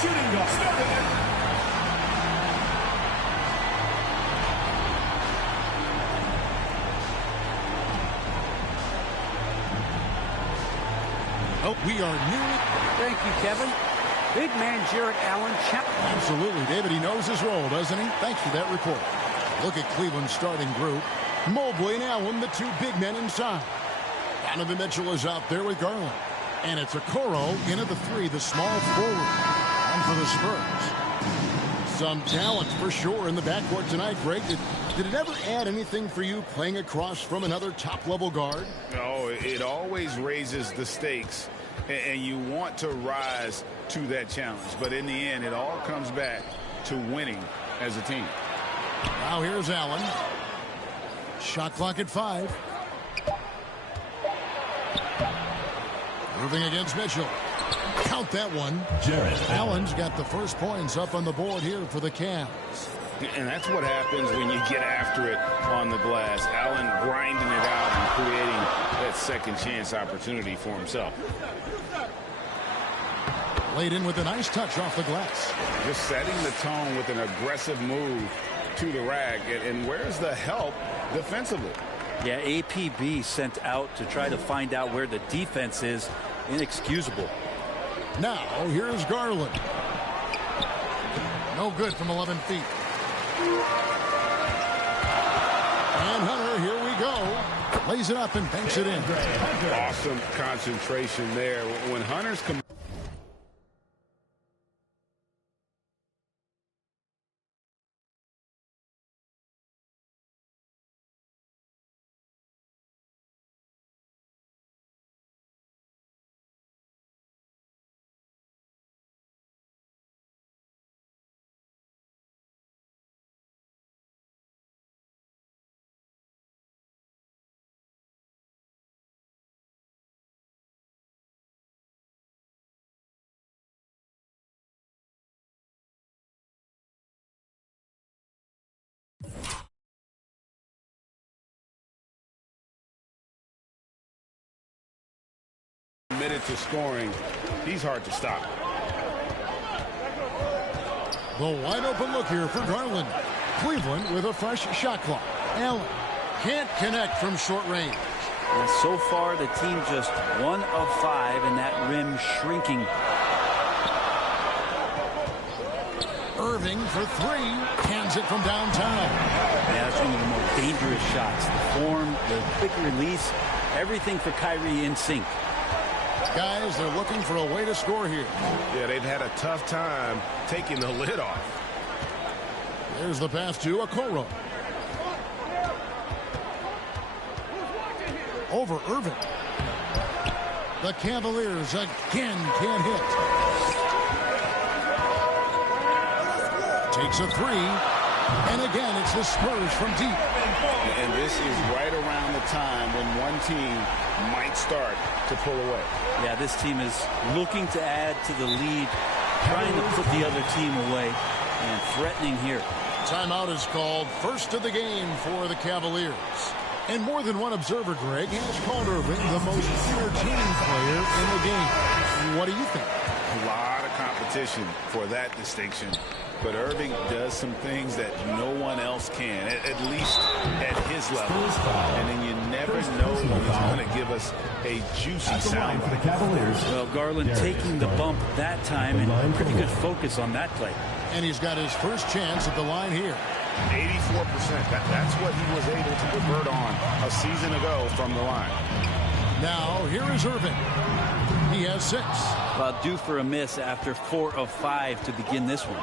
Shooting guard. Oh, we are nearly. Thank you, Kevin. Big man Jarrett Allen. Absolutely, David. He knows his role, doesn't he? Thanks for that report. Look at Cleveland's starting group. Mobley and Allen, the two big men inside. Donovan Mitchell is out there with Garland. And it's Okoro into the three, the small forward. And for the Spurs. Some talent for sure in the backcourt tonight, Greg. Did it ever add anything for you playing across from another top-level guard? No, it always raises the stakes, and you want to rise to that challenge. But in the end, it all comes back to winning as a team. Now here's Allen. Shot clock at 5. Moving against Mitchell. Count that one. Jarrett Allen's got the first points up on the board here for the Cavs. And that's what happens when you get after it on the glass. Allen grinding it out and creating that second chance opportunity for himself. Laid in with a nice touch off the glass. Just setting the tone with an aggressive move to the rack. And where's the help defensively? Yeah, APB sent out to try to find out where the defense is. Inexcusable. Now, here's Garland. No good from 11 feet. And Hunter, here we go. Lays it up and banks it in. Awesome concentration there. When Hunter's committed to scoring, he's hard to stop. The wide open look here for Garland. Cleveland with a fresh shot clock. Allen can't connect from short range. And so far, the team just 1 of 5 and that rim shrinking. Irving for 3. Cans it from downtown. Yeah, that's one of the more dangerous shots. The form, the quick release, everything for Kyrie in sync. Guys, they're looking for a way to score here. Yeah, they've had a tough time taking the lid off. There's the pass to Okoro. Over Irving. The Cavaliers again can't hit. Takes a 3. And again, it's the Spurs from deep. And this is right around the time when one team might start to pull away. Yeah, this team is looking to add to the lead, trying to put the other team away, and threatening here. Timeout is called. First of the game for the Cavaliers. And more than one observer, Greg, has called Irving the most entertaining player in the game. What do you think? A lot of competition for that distinction. But Irving does some things that no one else can, at least at his level. And then you never know when he's going to give us a juicy soundbite. Well, Garland taking the bump that time, and pretty good focus on that play. And he's got his first chance at the line here. 84%. That's what he was able to convert on a season ago from the line. Now, here is Irving. He He has 6. Well, due for a miss after 4 of 5 to begin this one.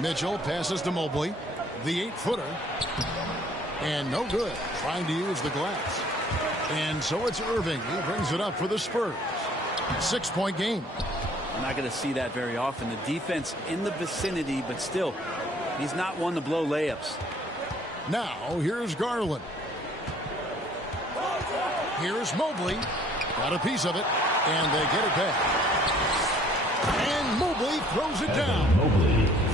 Mitchell passes to Mobley. The 8-footer. And no good. Trying to use the glass. And so it's Irving. He brings it up for the Spurs. 6-point game. I'm not going to see that very often. The defense in the vicinity, but still, he's not one to blow layups. Now, here's Garland. Here's Mobley. Got a piece of it, and they get it back. And Mobley throws it down.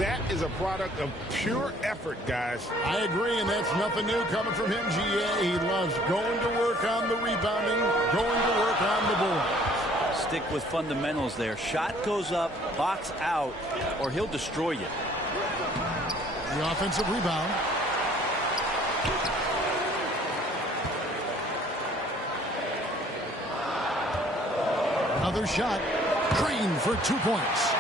That is a product of pure effort, guys. I agree, and that's nothing new coming from him, GA. He loves going to work on the rebounding, going to work on the boards. Stick with fundamentals there. Shot goes up, box out, or he'll destroy you. The offensive rebound. Another shot. Green for 2 points.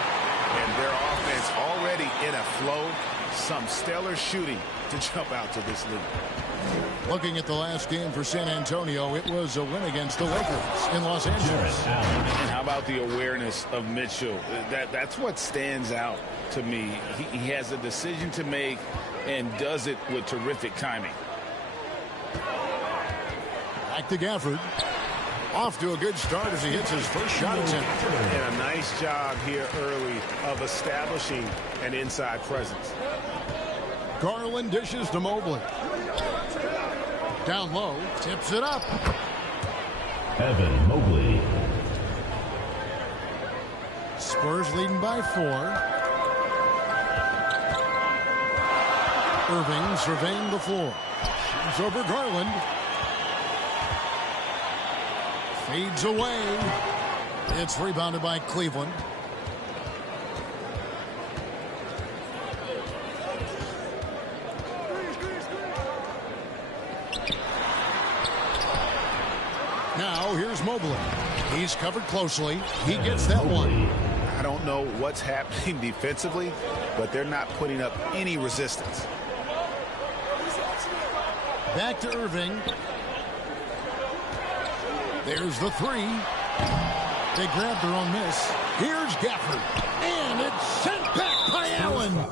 And their offense already in a flow. Some stellar shooting to jump out to this lead. Looking at the last game for San Antonio, it was a win against the Lakers in Los Angeles. And how about the awareness of Mitchell? That's what stands out to me. He has a decision to make and does it with terrific timing. Back to Gafford. Off to a good start as he hits his first shot attempt. And a nice job here early of establishing an inside presence. Garland dishes to Mobley. Down low, tips it up. Evan Mobley. Spurs leading by 4. Irving surveying the floor. Shoots over Garland. Fades away. It's rebounded by Cleveland. Now here's Mobley. He's covered closely. He gets that one. I don't know what's happening defensively, but they're not putting up any resistance. Back to Irving. There's the 3. They grab their own miss. Here's Gafford. And it's sent back by Allen.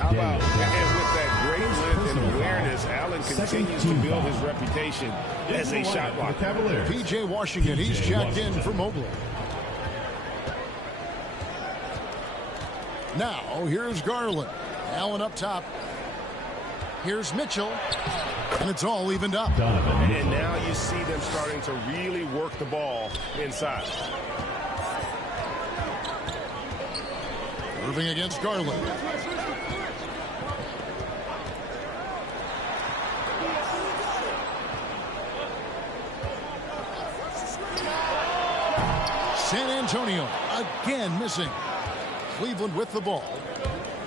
How about, and with that great length and awareness, Allen continues to build his reputation as a shot blocker. P.J. Washington, he's checked in for Mobley. Now, here's Garland. Allen up top. Here's Mitchell. And it's all evened up. And now you see them starting to really work the ball inside. Irving against Garland. San Antonio again missing. Cleveland with the ball.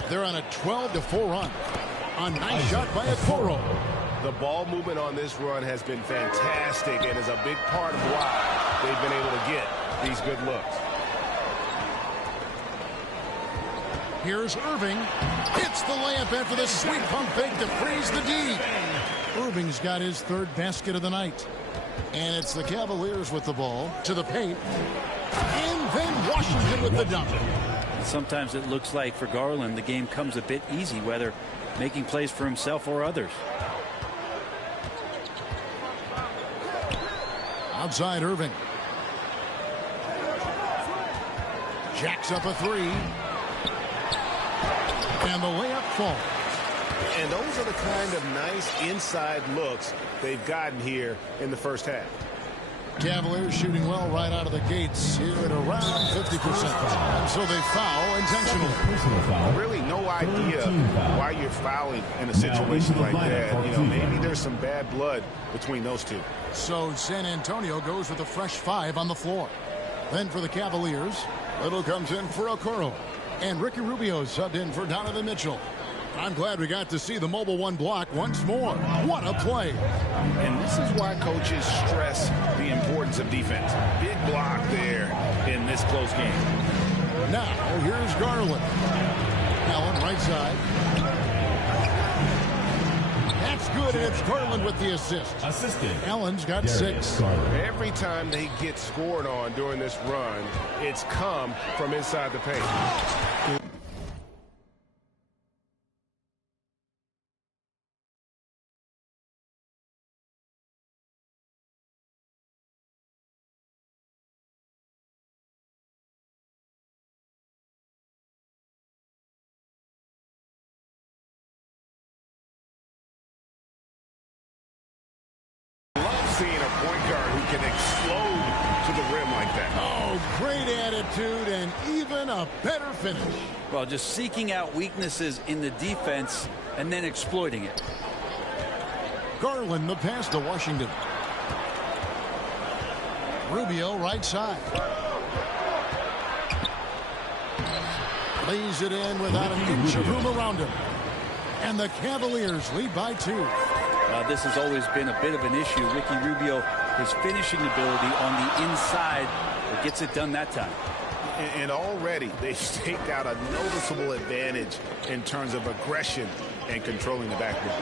They're on a 12-4 run. A nice shot by Okoro. The ball movement on this run has been fantastic and is a big part of why they've been able to get these good looks. Here's Irving. Hits the layup after the sweet pump fake to freeze the D. Irving's got his third basket of the night. And it's the Cavaliers with the ball to the paint. And then Washington with the dunk. Sometimes it looks like for Garland the game comes a bit easy, whether making plays for himself or others. Outside Irving. Jacks up a three. And the layup falls. And those are the kind of nice inside looks they've gotten here in the first half. Cavaliers shooting well right out of the gates here at around 50%. And so they foul intentionally. Really no idea why you're fouling in a situation like that. You know, maybe there's some bad blood between those two. So San Antonio goes with a fresh 5 on the floor. Then for the Cavaliers, Little comes in for Okoro. And Ricky Rubio subbed in for Donovan Mitchell. I'm glad we got to see the mobile one block once more. What a play. And this is why coaches stress the importance of defense. Big block there in this close game. Now, here's Garland. Allen, right side. That's good, and it's Garland with the assist. Allen's got 6. Every time they get scored on during this run, it's come from inside the paint. Seeing a point guard who can explode to the rim like that. Oh, great attitude and even a better finish. Well, just seeking out weaknesses in the defense and then exploiting it. Garland, the pass to Washington. Rubio, right side. Lays it in without an inch of room around him. And the Cavaliers lead by 2. This has always been a bit of an issue. Ricky Rubio, his finishing ability on the inside, but gets it done that time. And already they've staked out a noticeable advantage in terms of aggression and controlling the backboard.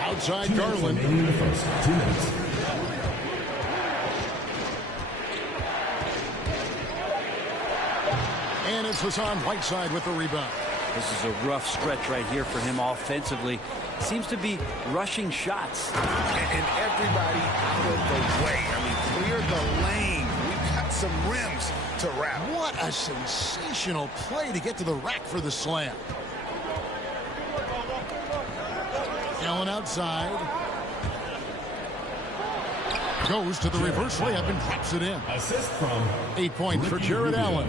Outside Garland. In the first 2 minutes. And it's Hassan Whiteside with the rebound. This is a rough stretch right here for him offensively. Seems to be rushing shots. And everybody out of the way. I mean, clear the lane. We've got some rims to wrap. What a sensational play to get to the rack for the slam. Allen outside. Goes to the reverse layup and drops it in. Assist from 8 points for Jared Allen.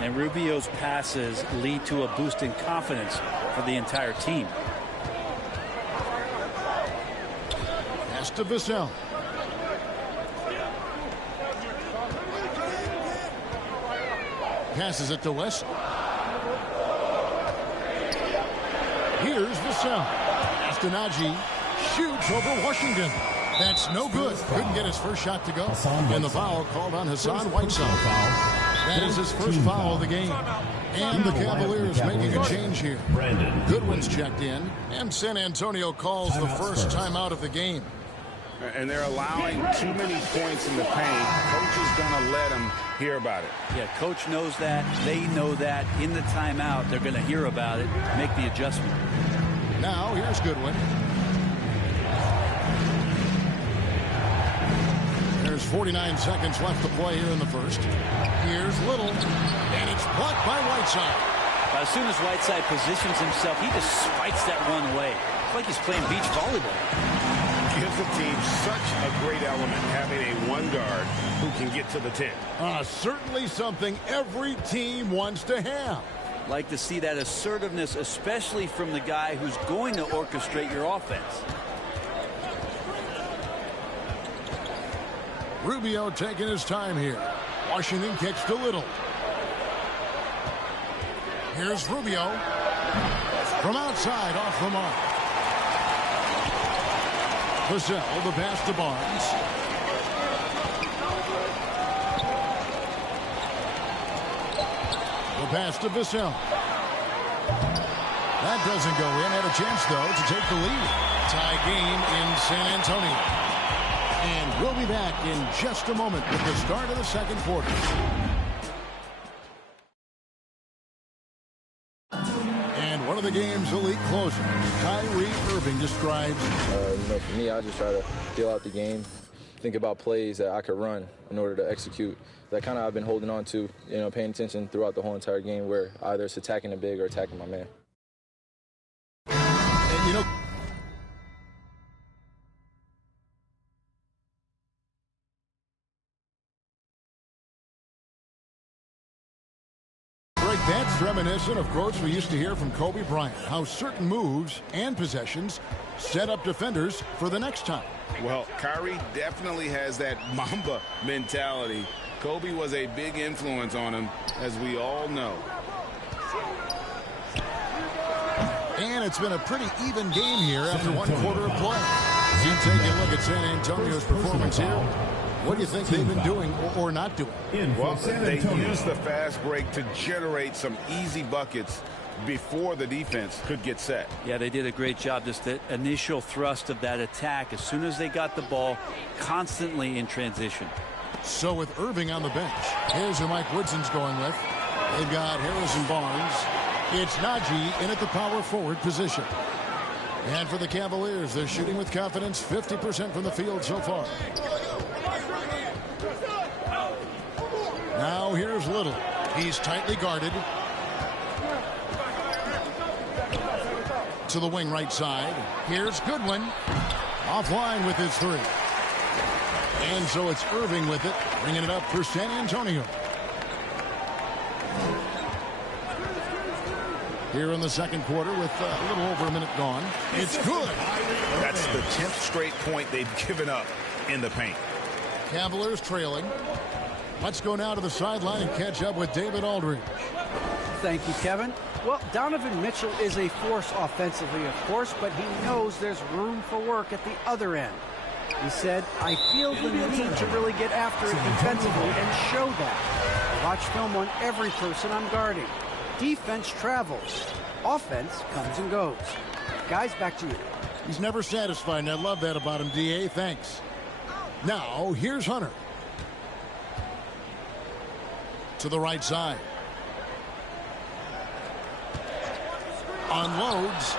And Rubio's passes lead to a boost in confidence for the entire team. Pass to Vassell. Passes it to West. Here's Vassell. Astonagi shoots over Washington. That's no good. Couldn't get his first shot to go. And the foul called on Hassan Whiteside. That is his first foul of the game. And the Cavaliers making a change here. Goodwin's checked in. And San Antonio calls the first timeout of the game. And they're allowing too many points in the paint. Coach is going to let them hear about it. Yeah, coach knows that. They know that. In the timeout, they're going to hear about it, make the adjustment. Now, here's Goodwin. There's 49 seconds left to play here in the first. Here's Little, and it's blocked by Whiteside. But as soon as Whiteside positions himself, he just spikes that one away. It's like he's playing beach volleyball. Gives the team such a great element having a one guard who can get to the 10. Certainly something every team wants to have. Like to see that assertiveness, especially from the guy who's going to orchestrate your offense. Rubio taking his time here. Washington kicks to Little. Here's Rubio. From outside, off the mark. Vassell, the pass to Barnes. The pass to Vassell. That doesn't go in. Had a chance, though, to take the lead. Tie game in San Antonio. And we'll be back in just a moment with the start of the second quarter. And one of the game's elite closers, Kyrie Irving, describes. For me, I just try to feel out the game, think about plays that I could run in order to execute. That kind of I've been holding on to, paying attention throughout the whole entire game where either it's attacking the big or attacking my man. And, that's reminiscent of quotes we used to hear from Kobe Bryant, how certain moves and possessions set up defenders for the next time. Well, Kyrie definitely has that Mamba mentality. Kobe was a big influence on him, as we all know. And it's been a pretty even game here after one quarter of play. As you take a look at San Antonio's performance here, what do you think they've been doing or not doing? Well, they used the fast break to generate some easy buckets before the defense could get set. Yeah, they did a great job. Just the initial thrust of that attack, as soon as they got the ball, constantly in transition. So with Irving on the bench, here's who Mike Woodson's going with. They've got Harrison Barnes. It's Najee in at the power forward position. And for the Cavaliers, they're shooting with confidence, 50% from the field so far. Now here's Little. He's tightly guarded. To the wing right side. Here's Goodwin. Offline with his three. And so it's Irving with it, bringing it up for San Antonio. Here in the second quarter with a little over a minute gone. It's good. That's the 10th straight point they've given up in the paint. Cavaliers trailing. Let's go now to the sideline and catch up with David Aldridge. Thank you, Kevin. Well, Donovan Mitchell is a force offensively, of course, but he knows there's room for work at the other end. He said, I feel the need to really get after it defensively and show that. Watch film on every person I'm guarding. Defense travels. Offense comes and goes. Guys, back to you. He's never satisfied, and I love that about him, D.A. Thanks. Now, here's Hunter. To the right side. Unloads.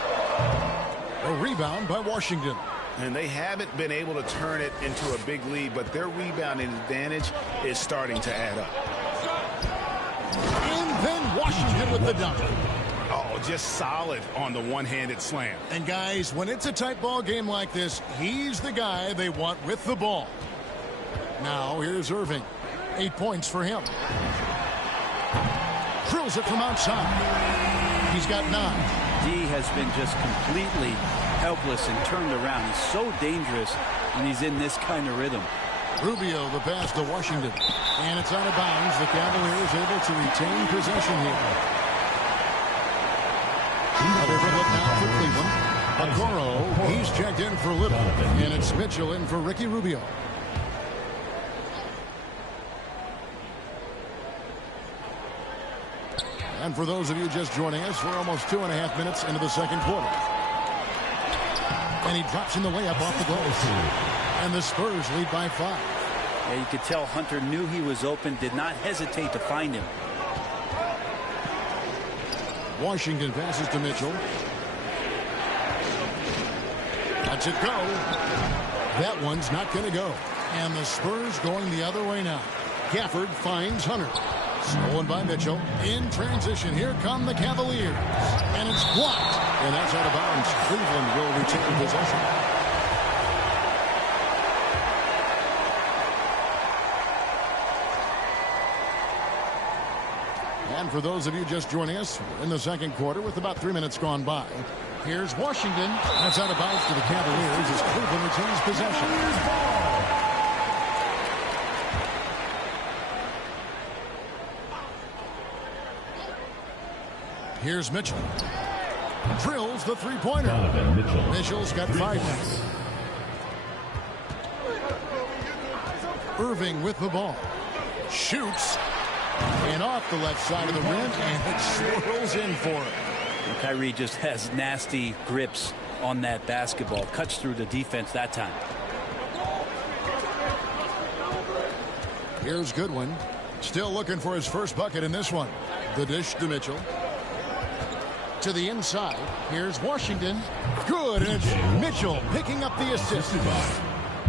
A rebound by Washington. And they haven't been able to turn it into a big lead, but their rebounding advantage is starting to add up. And then Washington with the dunk. Oh, just solid on the one-handed slam. And guys, when it's a tight ball game like this, he's the guy they want with the ball. Now here's Irving. 8 points for him. Drills it from outside. He's got 9. D has been just completely helpless and turned around. He's so dangerous when he's in this kind of rhythm. Rubio, the pass to Washington. And it's out of bounds. The Cavaliers able to retain possession here. Another dribble now for Cleveland. Okoro, he's checked in for Little. And it's Mitchell in for Ricky Rubio. And for those of you just joining us, we're almost 2.5 minutes into the second quarter. And he drops in the layup off the glass. And the Spurs lead by 5. Yeah, you could tell Hunter knew he was open, did not hesitate to find him. Washington passes to Mitchell. Lets it go. That one's not going to go. And the Spurs going the other way now. Gafford finds Hunter. Stolen by Mitchell. In transition, here come the Cavaliers. And it's blocked. And that's out of bounds. Cleveland will retain possession. And for those of you just joining us, we're in the second quarter with about 3 minutes gone by. Here's Washington. That's out of bounds to the Cavaliers as Cleveland retains possession. Here's Mitchell. Drills the three-pointer. Mitchell's got 5 points. Irving with the ball. Shoots. And off the left side of the rim, and it swirls in for him. Well, Kyrie just has nasty grips on that basketball. Cuts through the defense that time. Here's Goodwin. Still looking for his first bucket in this one. The dish to Mitchell. To the inside. Here's Washington. Good, and it's Mitchell picking up the assist.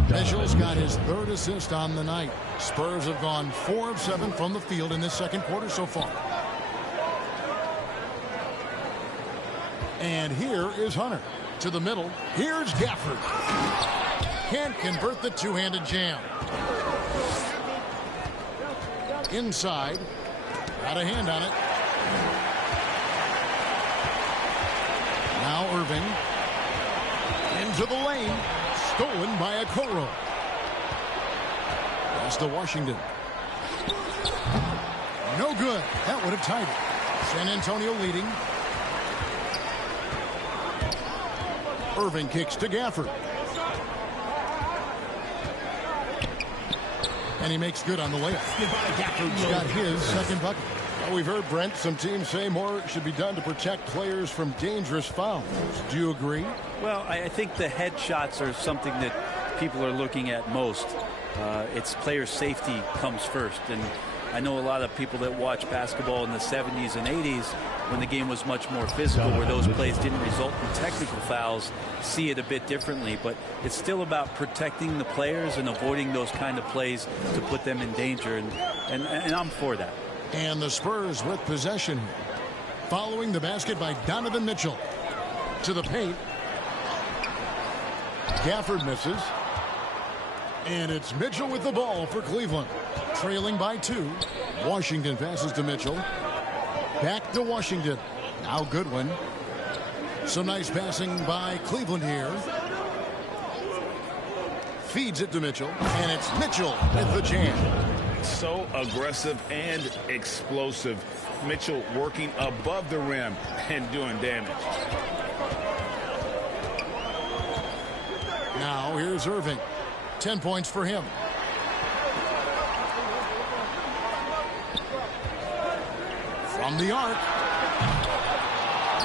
Mitchell's got his 3rd assist on the night. Spurs have gone 4 of 7 from the field in this second quarter so far. And here is Hunter. To the middle. Here's Gafford. Can't convert the two-handed jam. Inside. Got a hand on it. Now Irving. Into the lane. Stolen by Okoro. Pass to Washington. No good. That would have tied it. San Antonio leading. Irving kicks to Gafford. And he makes good on the layup. Gafford's got his second bucket. Well, we've heard, Brent, some teams say more should be done to protect players from dangerous fouls. Do you agree? Well, I think the head shots are something that people are looking at most. It's player safety comes first. And I know a lot of people that watch basketball in the 70s and 80s when the game was much more physical, where those plays didn't result in technical fouls, see it a bit differently. But it's still about protecting the players and avoiding those kind of plays to put them in danger. And I'm for that. And the Spurs with possession here. Following the basket by Donovan Mitchell. To the paint. Gafford misses. And it's Mitchell with the ball for Cleveland. Trailing by 2. Washington passes to Mitchell. Back to Washington. Now Goodwin. Some nice passing by Cleveland here. Feeds it to Mitchell. And it's Mitchell with the jam. So aggressive and explosive. Mitchell working above the rim and doing damage. Now here's Irving. 10 points for him. From the arc.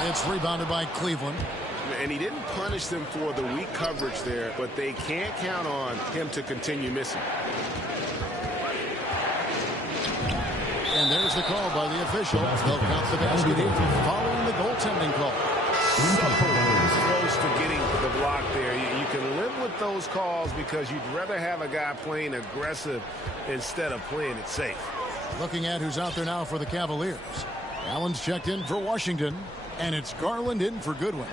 It's rebounded by Cleveland. And he didn't punish them for the weak coverage there, but they can't count on him to continue missing. And there's the call by the official. They'll count the basket here following the goaltending call. So close to getting the block there. You can live with those calls because you'd rather have a guy playing aggressive instead of playing it safe. Looking at who's out there now for the Cavaliers. Allen's checked in for Washington, and it's Garland in for Goodwin.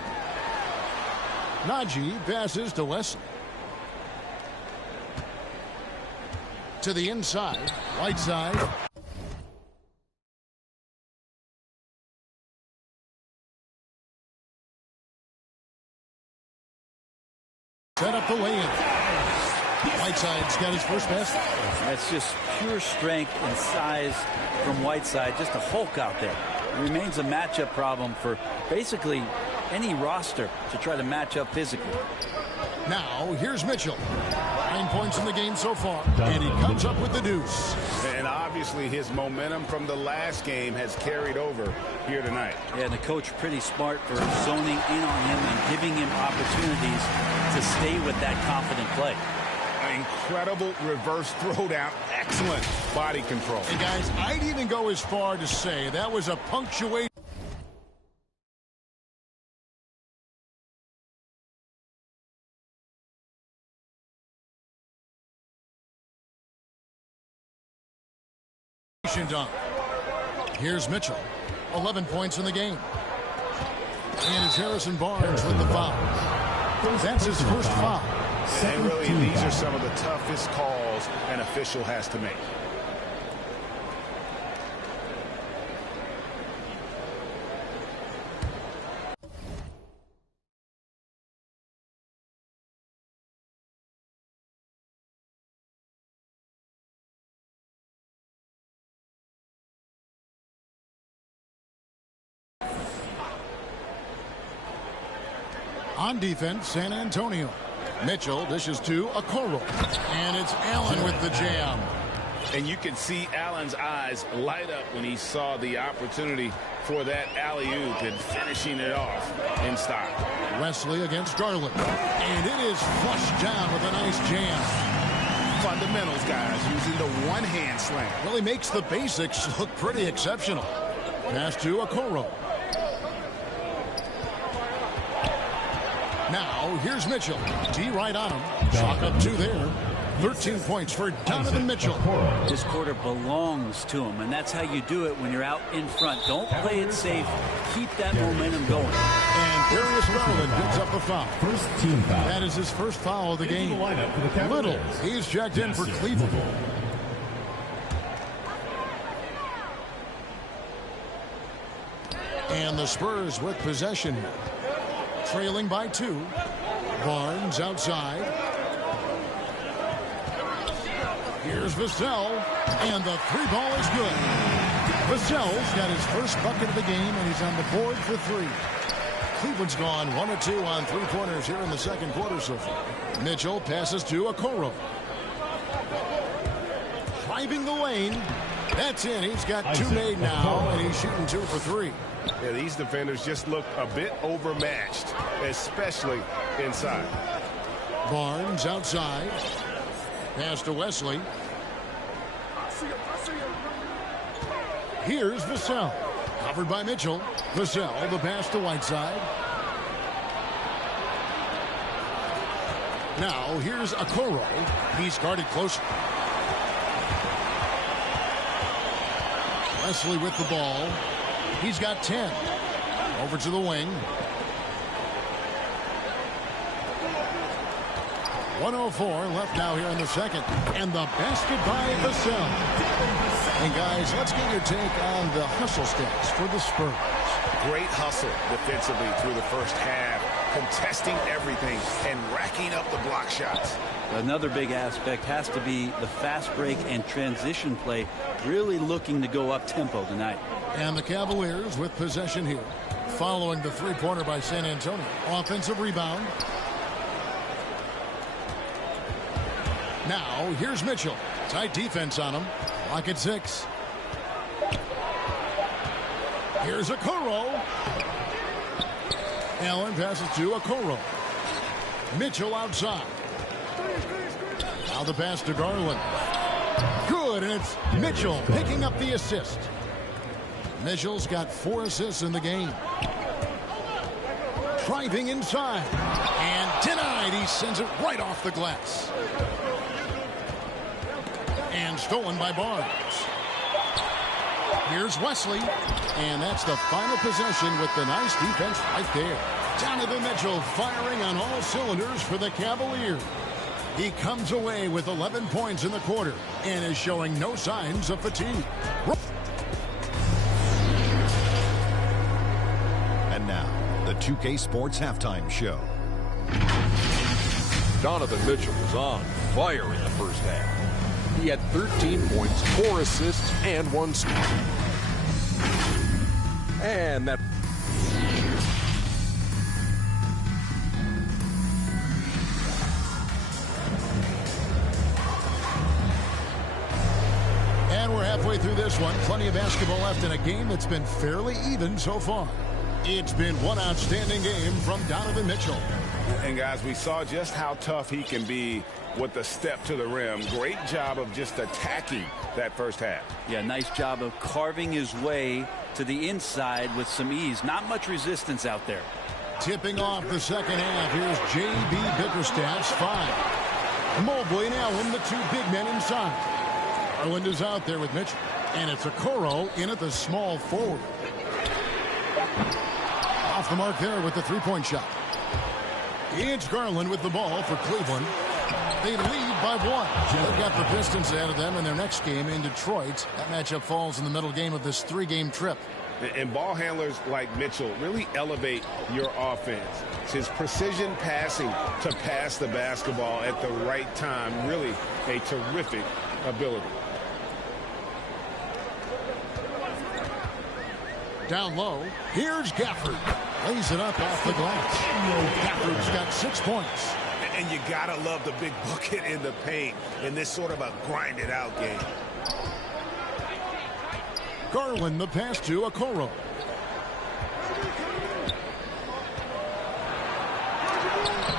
Najee passes to Wesley. To the inside, right side. Set up the lay-in. Whiteside's got his first basket. That's just pure strength and size from Whiteside. Just a Hulk out there. It remains a matchup problem for basically any roster to try to match up physically. Now, here's Mitchell. 9 points in the game so far, and he comes up with the deuce. And obviously his momentum from the last game has carried over here tonight. Yeah, and the coach pretty smart for zoning in on him and giving him opportunities to stay with that confident play. incredible reverse throwdown. Excellent body control. And guys, I'd even go as far to say that was a punctuation dunk. Here's Mitchell. 11 points in the game. And it's Harrison Barnes with the foul. That's his first foul. And really, these are some of the toughest calls an official has to make. On defense, San Antonio. Mitchell dishes to Okoro. And it's Allen with the jam. And you can see Allen's eyes light up when he saw the opportunity for that alley-oop and finishing it off in style. Wesley against Garland. And it is flushed down with a nice jam. Fundamentals, guys, using the one-hand slam. Really makes the basics look pretty exceptional. Pass to Okoro. Now, here's Mitchell. D right on him. Chalk up 2 there. 13 points for Donovan Mitchell. This quarter belongs to him, and that's how you do it when you're out in front. Don't play it safe. Keep that momentum going. And Darius Garland picks up the foul. First team foul. That is his first foul of the game. Little, he's checked in for Cleveland. And the Spurs with possession. Trailing by 2. Barnes outside. Here's Vassell. And the 3-ball is good. Vassell's got his first bucket of the game, and he's on the board for 3. Cleveland's gone 1 of 2 on 3-pointers here in the second quarter so far. Mitchell passes to Okoro. Driving the lane. That's in. He's got 2 made now, and he's shooting 2 for 3. Yeah, these defenders just look a bit overmatched, especially inside. Barnes outside. Pass to Wesley. Here's Vassell. Covered by Mitchell. Vassell, the pass to Whiteside. Now, here's Okoro. He's guarded closer. Wesley with the ball. He's got 10. Over to the wing. 1:04 left now here in the second. And the basket by Vassell. And guys, let's get your take on the hustle stats for the Spurs. Great hustle defensively through the first half, contesting everything and racking up the block shots. Another big aspect has to be the fast break and transition play, really looking to go up tempo tonight. And the Cavaliers with possession here, following the 3-pointer by San Antonio. Offensive rebound. Now, here's Mitchell. Tight defense on him. Lock at 6. Here's Okoro. Allen passes to Okoro. Mitchell outside. Now the pass to Garland. Good, and it's Mitchell picking up the assist. Mitchell's got 4 assists in the game. Driving inside. And denied. He sends it right off the glass. And stolen by Barnes. Here's Wesley. And that's the final possession with the nice defense right there. Donovan Mitchell firing on all cylinders for the Cavaliers. He comes away with 11 points in the quarter and is showing no signs of fatigue. And now, the 2K Sports Halftime Show. Donovan Mitchell was on fire in the first half. He had 13 points, 4 assists, and 1 steal. And that... And we're halfway through this one. Plenty of basketball left in a game that's been fairly even so far. It's been one outstanding game from Donovan Mitchell. And guys, we saw just how tough he can be with the step to the rim. Great job of just attacking that first half. Yeah, nice job of carving his way to the inside with some ease. Not much resistance out there. Tipping off the second half, here's J.B. Bickerstaff's 5. Mobley and Allen, the two big men inside. Garland is out there with Mitchell. And it's Okoro in at the small forward. Off the mark there with the three-point shot. It's Garland with the ball for Cleveland. They lead by 1. They've got the Pistons ahead of them in their next game in Detroit. That matchup falls in the middle game of this 3-game trip. And ball handlers like Mitchell really elevate your offense. It's his precision passing to pass the basketball at the right time. Really a terrific ability. Down low, here's Gafford. Lays it up off the glass. Gafford's got 6 points. And you gotta love the big bucket in the paint in this sort of a grinded out game. Garland the pass to Okoro.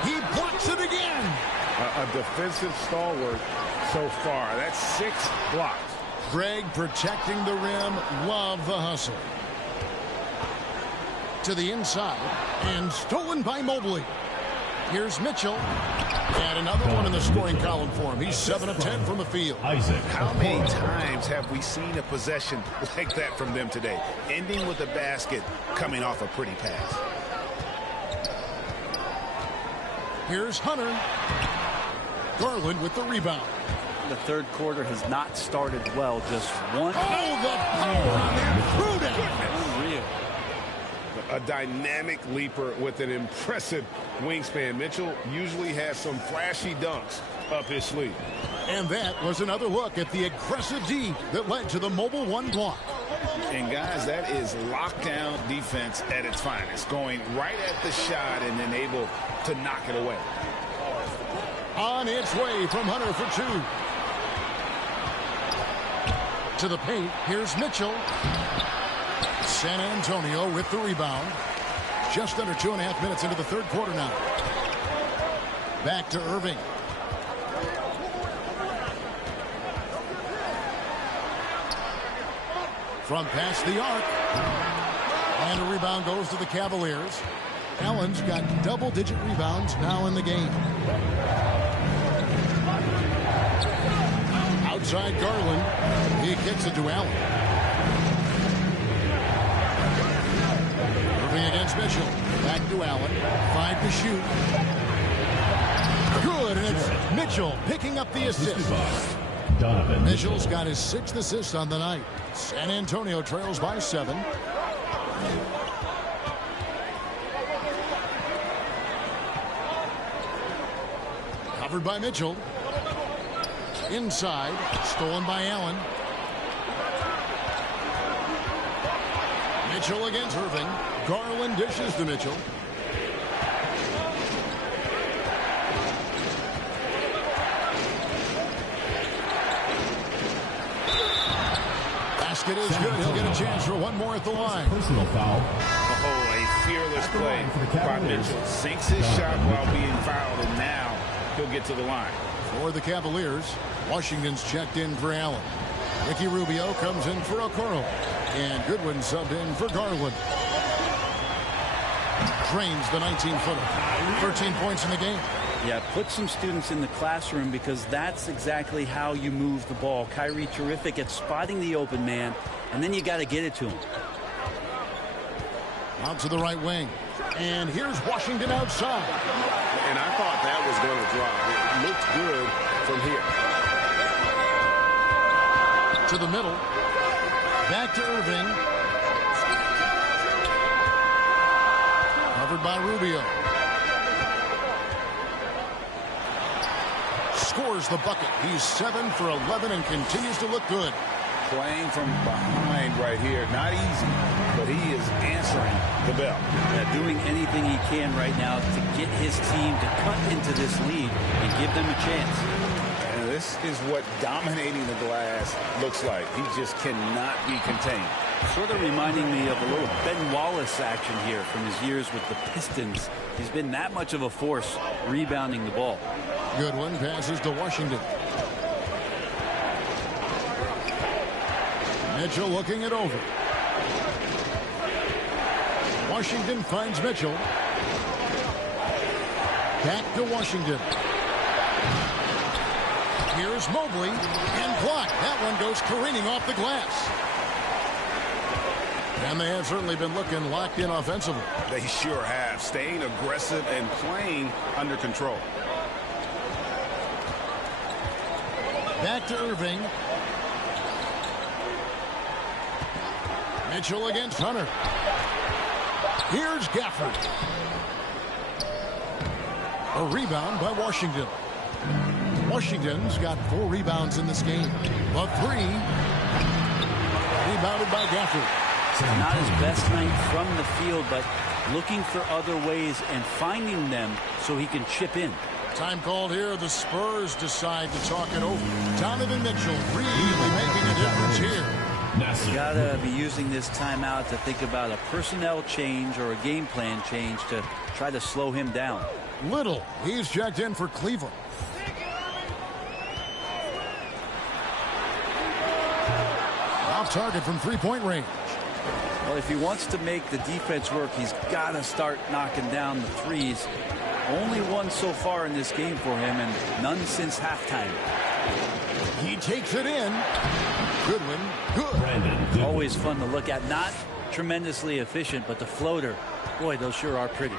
He blocks it again. A defensive stalwart so far. That's 6 blocks. Greg protecting the rim. Love the hustle. To the inside and stolen by Mobley. Here's Mitchell. And another one in the scoring column for him. He's 7 of 10 from the field. How many times have we seen a possession like that from them today? Ending with a basket, coming off a pretty pass. Here's Hunter. Garland with the rebound. The third quarter has not started well. Just one. Oh, the power on that. Unreal. A dynamic leaper with an impressive wingspan. Mitchell usually has some flashy dunks up his sleeve. And that was another look at the aggressive D that led to the mobile 1 block. And guys, that is lockdown defense at its finest. Going right at the shot and then able to knock it away. On its way from Hunter for 2. To the paint, here's Mitchell. San Antonio with the rebound. Just under 2.5 minutes into the third quarter now. Back to Irving. From past the arc. And a rebound goes to the Cavaliers. Allen's got double-digit rebounds now in the game. Outside Garland. He kicks it to Allen. Against Mitchell. Back to Allen. 5 to shoot. Good, and it's Mitchell picking up the assist. Mitchell's got his 6th assist on the night. San Antonio trails by 7. Covered by Mitchell. Inside. Stolen by Allen. Mitchell against Irving. Garland dishes to Mitchell. Basket is good. He'll get a chance for one more at the line. Personal foul. Oh, a fearless play by Mitchell. Sinks his shot while being fouled, and now he'll get to the line. For the Cavaliers, Washington's checked in for Allen. Ricky Rubio comes in for Okoro. And Goodwin subbed in for Garland. Drains the 19-footer. 13 points in the game. Yeah, put some students in the classroom because that's exactly how you move the ball. Kyrie terrific at spotting the open man, and then you got to get it to him. Out to the right wing. And here's Washington outside. And I thought that was going to drop. It looked good from here. To the middle. Back to Irving. Covered by Rubio. Scores the bucket. He's 7 for 11 and continues to look good. Playing from behind right here. Not easy, but he is answering the bell. Yeah, doing anything he can right now to get his team to cut into this lead and give them a chance. And this This is what dominating the glass looks like. He just cannot be contained. Sort of reminding me of a little Ben Wallace action here from his years with the Pistons. He's been that much of a force rebounding the ball. Goodwin passes to Washington. Mitchell looking it over. Washington finds Mitchell. Back to Washington. Here's Mobley and blocked. That one goes careening off the glass. And they have certainly been looking locked in offensively. They sure have. Staying aggressive and playing under control. Back to Irving. Mitchell against Hunter. Here's Gafford. A rebound by Washington. Washington's got 4 rebounds in this game. But 3 rebounded by Gafford. Not his best night from the field, but looking for other ways and finding them so he can chip in. Time called here. The Spurs decide to talk it over. Donovan Mitchell really making a difference here. You gotta be using this timeout to think about a personnel change or a game plan change to try to slow him down. Little, he's checked in for Cleveland. Off target from 3-point range. Well, if he wants to make the defense work, he's got to start knocking down the threes. Only one so far in this game for him, and none since halftime. He takes it in. Goodwin, good. Always fun to look at. Not tremendously efficient, but the floater, boy, those sure are pretty.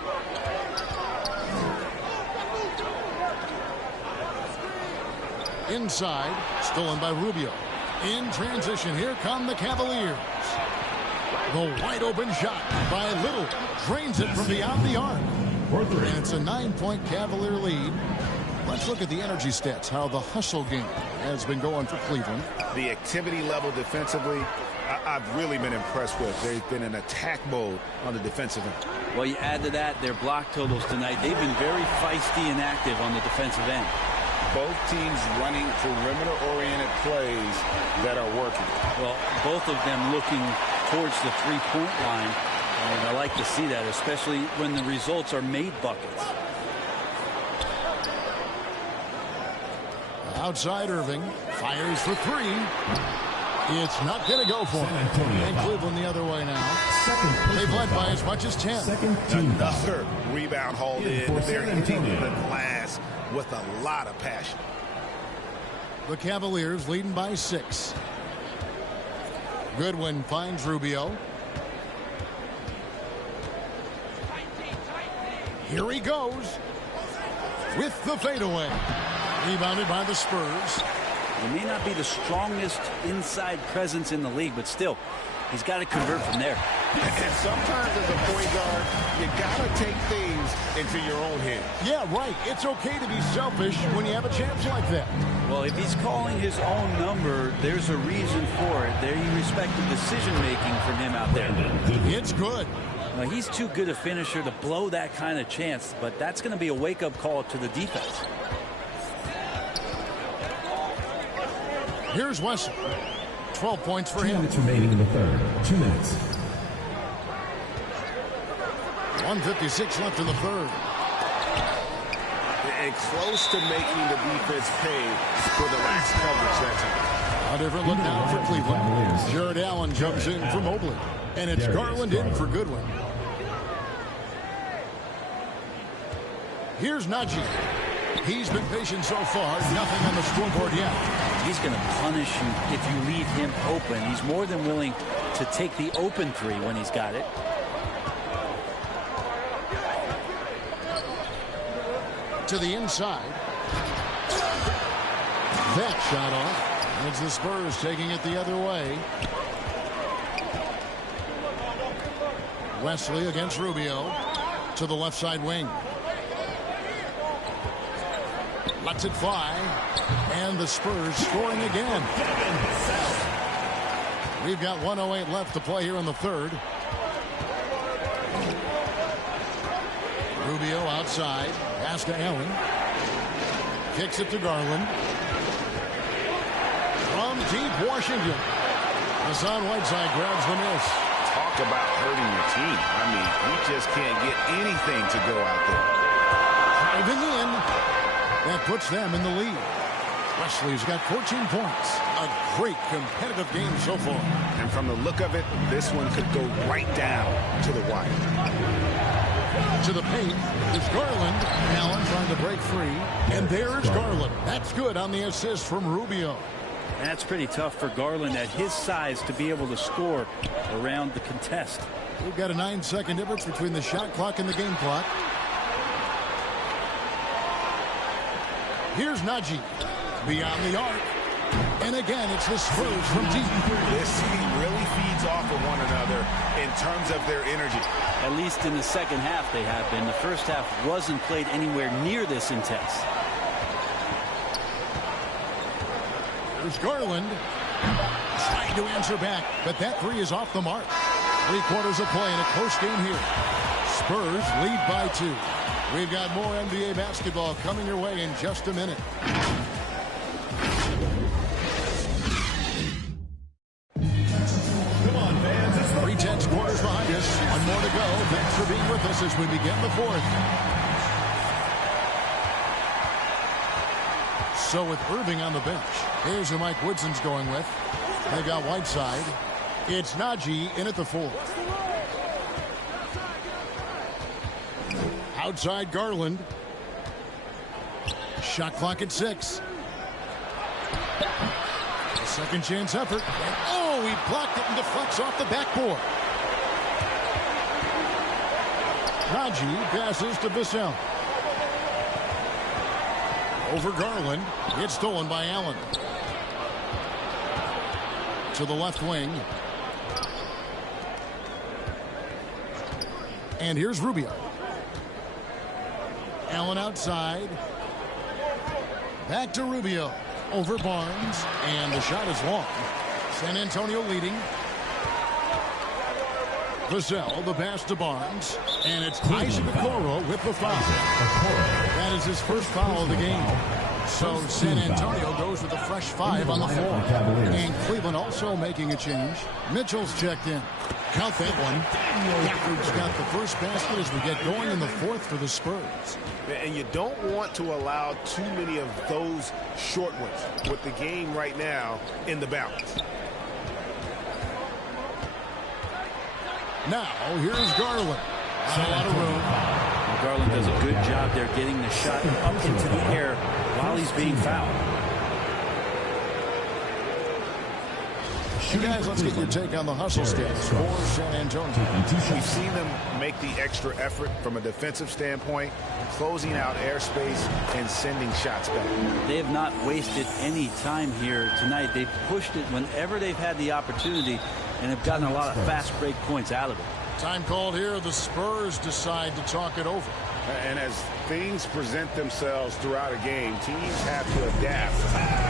Inside, stolen by Rubio. In transition, here come the Cavaliers. The wide open shot by Little. Drains it from beyond the arc. And it's a 9-point Cavalier lead. Let's look at the energy stats, how the hustle game has been going for Cleveland. The activity level defensively, I've really been impressed with. They've been in attack mode on the defensive end. Well, you add to that their block totals tonight. They've been very feisty and active on the defensive end. Both teams running perimeter-oriented plays that are working. Well, both of them looking towards the three-point line. And I like to see that, especially when the results are made buckets. Outside Irving. Fires for 3. It's not going to go for him. And Cleveland the other way now. They've led by as much as 10. Another rebound hauled in. They're hitting the glass with a lot of passion. The Cavaliers leading by 6. Goodwin finds Rubio. Here he goes with the fadeaway. Rebounded by the Spurs. He may not be the strongest inside presence in the league, but still, he's got to convert from there. And sometimes as a point guard, you got to take things into your own hands. Yeah, right. It's okay to be selfish when you have a chance like that. Well, if he's calling his own number, there's a reason for it. There you respect the decision-making from him out there. It's good. He's too good a finisher to blow that kind of chance, but that's going to be a wake-up call to the defense. Here's Wesley. 12 points for him. 2 minutes remaining in the third. 2 minutes. 1:56 left in the third. And close to making the defense pay for the lax coverage that time. A different look now for Cleveland. Jared Allen jumps in for Mobley. And it's Garland in for Goodwin. Here's Najee. He's been patient so far. Nothing on the scoreboard yet. He's going to punish you if you leave him open. He's more than willing to take the open three when he's got it. To the inside. That shot off. It's the Spurs taking it the other way. Wesley against Rubio. To the left side wing. Lets it fly. And the Spurs scoring again. We've got 1:08 left to play here in the third. Rubio outside. Pass to Allen. Kicks it to Garland. From deep Washington, Hassan Whiteside grabs the miss. Talk about hurting your team. I mean, we just can't get anything to go out there. Driving in. That puts them in the lead. Wesley's got 14 points. A great competitive game so far. And from the look of it, this one could go right down to the wire. To the paint is Garland. Allen trying to break free. And there's Garland. That's good on the assist from Rubio. And that's pretty tough for Garland at his size to be able to score around the contest. We've got a 9-second difference between the shot clock and the game clock. Here's Najee. Beyond the arc. And again, it's the Spurs from deep. This team really feeds off of one another in terms of their energy. At least in the second half they have been. The first half wasn't played anywhere near this intense. There's Garland. Trying to answer back, but that three is off the mark. 3/4 of play in a close game here. Spurs lead by 2. We've got more NBA basketball coming your way in just a minute. Come on, fans. It's 3/10 quarters behind us. One more to go. Thanks for being with us as we begin the fourth. So with Irving on the bench, here's who Mike Woodson's going with. They've got Whiteside. It's Najee in at the 4. Outside Garland. Shot clock at 6. A second chance effort. And oh, he blocked it and deflects off the backboard. Najee passes to Vassell. Over Garland. It's stolen by Allen. To the left wing. And here's Rubio. Allen outside. Back to Rubio. Over Barnes. And the shot is long. San Antonio leading. Vassell, the pass to Barnes. And it's Isaac Okoro with the foul. That is his first foul of the game. So San Antonio goes with a fresh 5 on the floor. And Cleveland also making a change. Mitchell's checked in. Count that one. Gafford's got the first basket as we get going in the fourth for the Spurs. And you don't want to allow too many of those short ones with the game right now in the balance. Now, here's Garland. Not a lot of room. Garland does a good job there getting the shot up into the air while he's being fouled. Hey guys, let's get your take on the hustle stats for San Antonio. We've seen them make the extra effort from a defensive standpoint, closing out airspace and sending shots back. They have not wasted any time here tonight. They've pushed it whenever they've had the opportunity and have gotten a lot of fast break points out of it. Time called here. The Spurs decide to talk it over. And as things present themselves throughout a game, teams have to adapt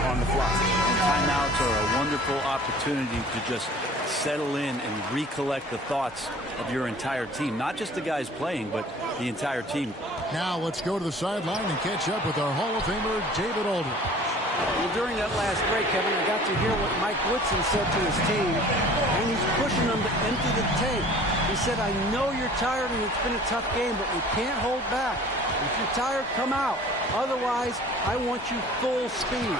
on the fly. And timeouts are a wonderful opportunity to just settle in and recollect the thoughts of your entire team. Not just the guys playing, but the entire team. Now let's go to the sideline and catch up with our Hall of Famer, David Aldridge. Well, during that last break, Kevin, I got to hear what Mike Woodson said to his team, and he's pushing them to empty the tank. He said, I know you're tired and it's been a tough game, but we can't hold back. If you're tired, come out. Otherwise, I want you full speed,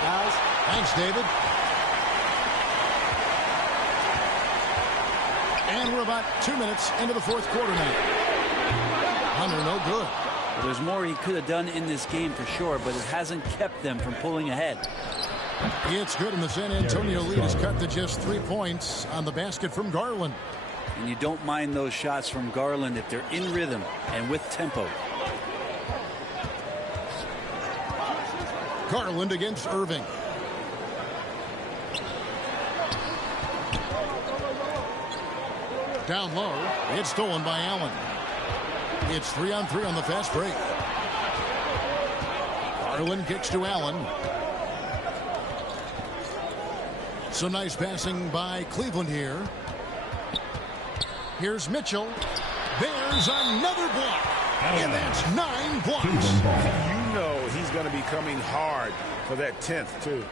guys. Thanks, David. And we're about 2 minutes into the fourth quarter now. Hunter, no good. Well, there's more he could have done in this game for sure, but it hasn't kept them from pulling ahead. It's good, and the San Antonio lead is cut to just 3 points on the basket from Garland. And you don't mind those shots from Garland if they're in rhythm and with tempo. Garland against Irving. Down low. It's stolen by Allen. It's 3-on-3 on the fast break. Garland kicks to Allen. So nice passing by Cleveland here. Here's Mitchell. There's another block. And that's 9 blocks. You know he's going to be coming hard for that 10th, too.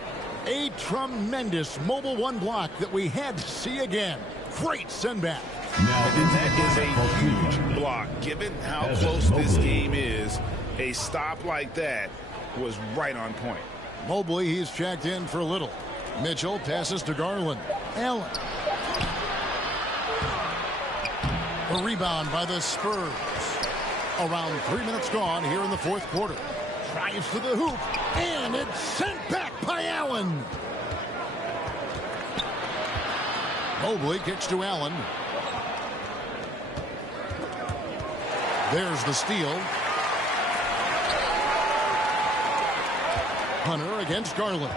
A tremendous mobile one block that we had to see again. Great send back. And that is a huge block. Given how close this game is, a stop like that was right on point. Mobley, he's checked in for a little. Mitchell passes to Garland. Allen. A rebound by the Spurs. Around 3 minutes gone here in the fourth quarter. Drives to the hoop, and it's sent back by Allen. Mobley kicks to Allen. There's the steal. Hunter against Garland.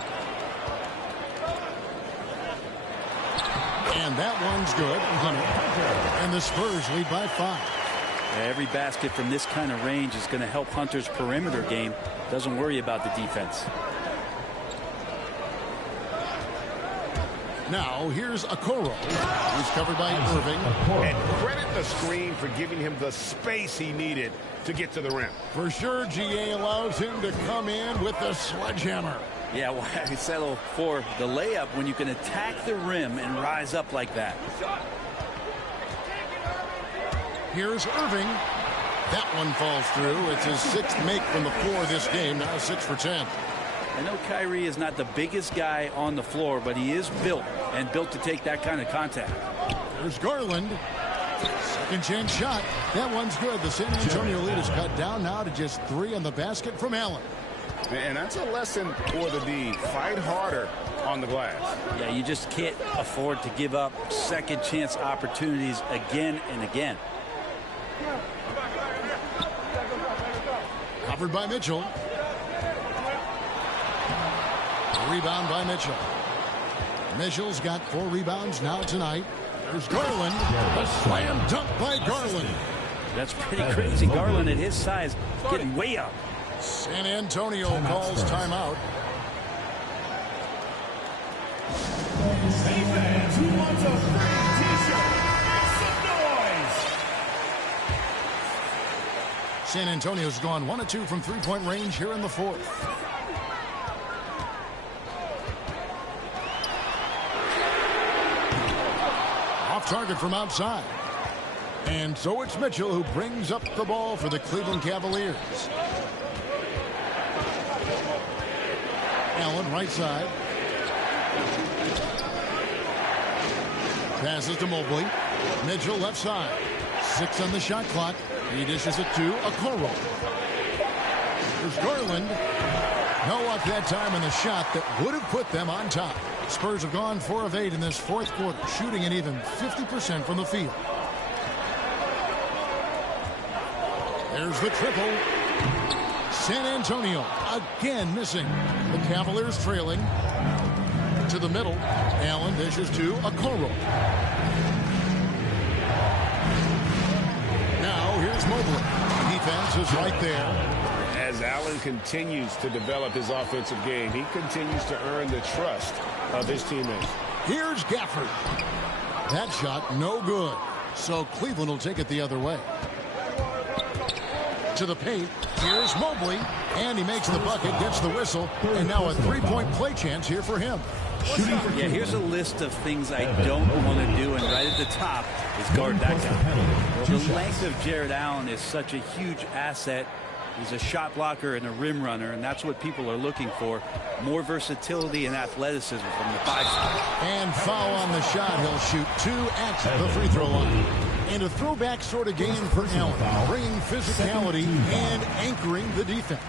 And that one's good. Hunter. And the Spurs lead by 5. Every basket from this kind of range is going to help Hunter's perimeter game. Doesn't worry about the defense. Now here's Okoro, who's covered by Irving. And credit the screen for giving him the space he needed to get to the rim. For sure, GA allows him to come in with the sledgehammer. Yeah, why settle for the layup when you can attack the rim and rise up like that? Here's Irving. That one falls through. It's his 6th make from the floor this game, now 6 for 10. I know Kyrie is not the biggest guy on the floor, but he is built to take that kind of contact. There's Garland. Second chance shot. That one's good. The San Antonio lead is cut down now to just 3 on the basket from Allen. And that's a lesson for the D. Fight harder on the glass. Yeah, you just can't afford to give up second chance opportunities again and again. Covered by Mitchell. Rebound by Mitchell. Mitchell's got 4 rebounds now tonight. There's Garland. A slam dunk by Garland. That's pretty crazy. Garland at his size getting way up. San Antonio calls timeout. Hey fans, who wants a free t-shirt? Make some noise! San Antonio's gone 1 of 2 from 3-point range here in the fourth. Off target from outside. And so it's Mitchell who brings up the ball for the Cleveland Cavaliers. Allen right side. Passes to Mobley. Mitchell left side. 6 on the shot clock. He dishes it to Okoro. There's Garland. No luck that time in the shot that would have put them on top. Spurs have gone 4 of 8 in this fourth quarter, shooting an even 50% from the field. There's the triple. San Antonio again missing. The Cavaliers trailing. To the middle. Allen dishes to Okoro. Now here's Mobley. Defense is right there. As Allen continues to develop his offensive game, he continues to earn the trust of his teammates. Here's Gafford. That shot no good. So Cleveland will take it the other way. To the paint. Here's Mobley. And he makes the bucket, gets the whistle. And now a 3-point play chance here for him. Yeah, here's a list of things I don't want to do, and right at the top is guard that guy. Well, the length of Jared Allen is such a huge asset. He's a shot blocker and a rim runner, and that's what people are looking for. More versatility and athleticism from the 5 spot. And foul on the shot. He'll shoot 2 at the free throw line. And a throwback sort of game for Allen, bringing physicality and anchoring the defense.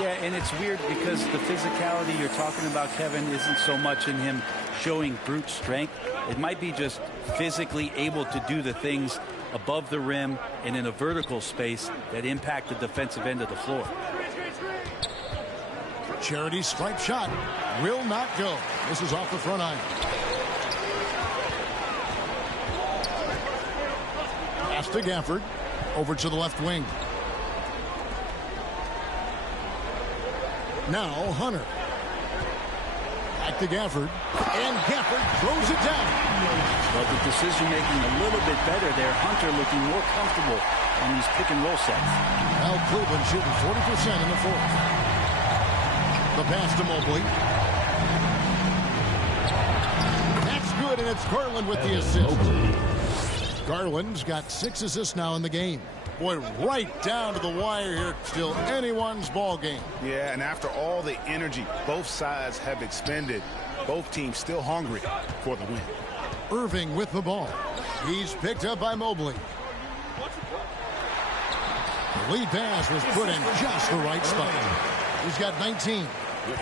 Yeah, and it's weird because the physicality you're talking about, Kevin, isn't so much in him showing brute strength. It might be just physically able to do the things above the rim and in a vertical space that impact the defensive end of the floor. Charity stripe shot will not go. This is off the front iron. Pass to Gafford. Over to the left wing. Now Hunter. Back to Gafford. And Gafford throws it down. But the decision making a little bit better there. Hunter looking more comfortable on these pick and roll sets. Now Cleveland shooting 40% in the fourth. The pass to Mobley. good, and it's Garland with the assist. Garland's got 6 assists now in the game. Boy, right down to the wire here. Still anyone's ball game. Yeah, and after all the energy both sides have expended, both teams still hungry for the win. Irving with the ball. He's picked up by Mobley. The lead pass was put in just the right spot. He's got 19.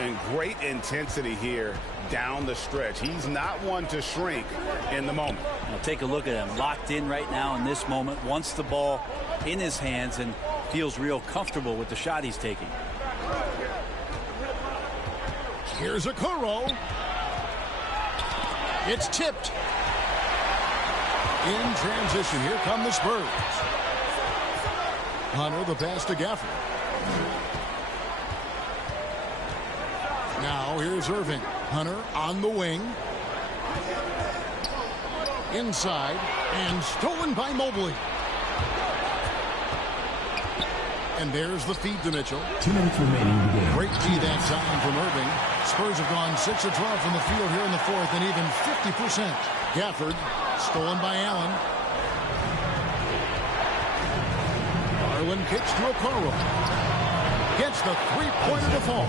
And great intensity here down the stretch. He's not one to shrink in the moment. Now take a look at him. Locked in right now in this moment. Wants the ball in his hands and feels real comfortable with the shot he's taking. Here's a Okoro. It's tipped. In transition, here come the Spurs. Hunter the pass to Gafford. Now here's Irving. Hunter on the wing. Inside and stolen by Mobley. And there's the feed to Mitchell. 2 minutes remaining in the game. Great D that time from Irving. Spurs have gone 6 of 12 from the field here in the fourth and even 50%. Gafford stolen by Allen. Garland kicks to Okoro. Gets the three-pointer to fall.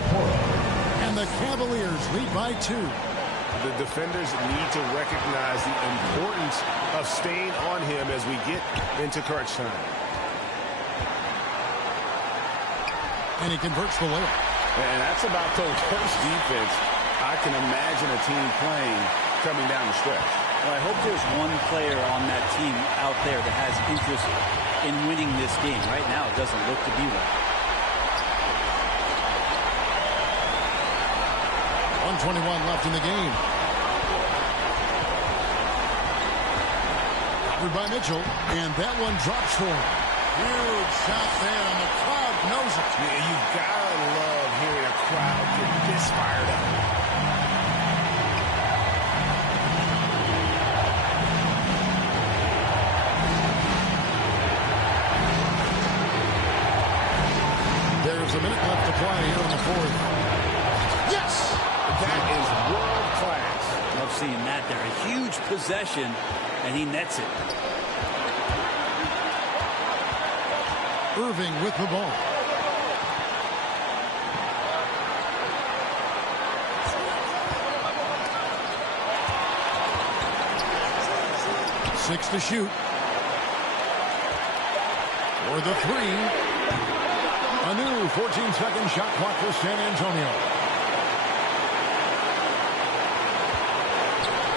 And the Cavaliers lead by 2. The defenders need to recognize the importance of staying on him as we get into crunch time. And he converts the layup. And that's about the worst defense I can imagine a team playing coming down the stretch. Well, I hope there's one player on that team out there that has interest in winning this game. Right now, it doesn't look to be one. 1:21 left in the game. Covered by Mitchell, and that one drops for him. Huge shot there, and the crowd knows it. Yeah, you gotta love hearing a crowd get this fired up. There's a minute left to play here in the fourth. Yes! That is world class. Love seeing that there. A huge possession, and he nets it. Irving with the ball. Six to shoot. For the three. A new 14-second shot clock for San Antonio.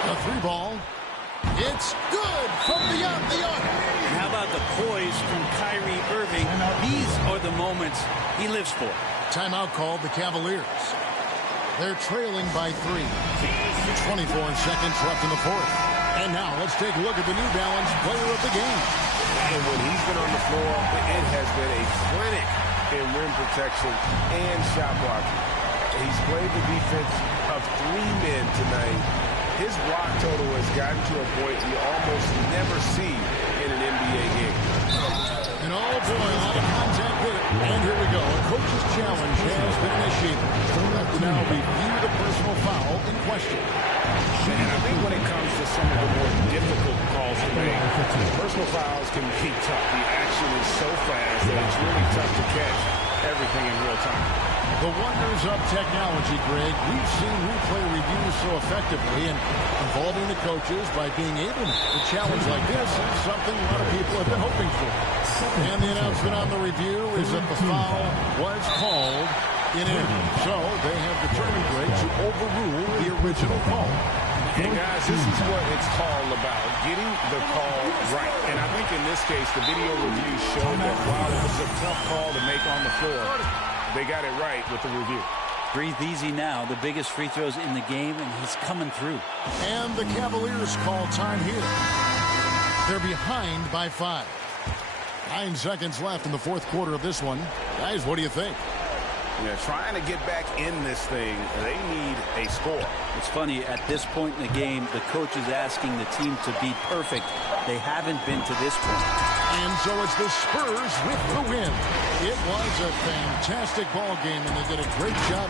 The three ball. It's good from beyond the arc. How about the poise from Kyrie Irving? These are the moments he lives for. Timeout called the Cavaliers. They're trailing by 3. 24 seconds left in the fourth. And now let's take a look at the New Balance player of the game. And when he's been on the floor, it has been a clinic in rim protection and shot blocking. He's played the defense of 3 men tonight. His block total has gotten to a point you almost never see in an NBA game. And oh boy, a lot of contact there. And here we go. A coach's challenge has been initiated. Let's now review the personal foul in question. And I think when it comes to some of the more difficult calls to make, personal fouls can be tough. The action is so fast that it's really tough to catch everything in real time. The wonders of technology, Greg. We've seen replay reviews so effectively, and involving the coaches by being able to challenge like this is something a lot of people have been hoping for. And the announcement on the review is that the foul was called in error. So they have determined, Greg, to overrule the original call. And guys, this is what it's all about, getting the call right. And I think in this case, the video review showed that while it was a tough call to make on the floor, they got it right with the review. Breathe easy now. The biggest free throws in the game, and he's coming through. And the Cavaliers call time here. They're behind by 5. 9 seconds left in the fourth quarter of this one. Guys, what do you think? Yeah, trying to get back in this thing, they need a score. It's funny, at this point in the game, the coach is asking the team to be perfect. They haven't been to this point. And so it's the Spurs with the win. It was a fantastic ball game, and they did a great job.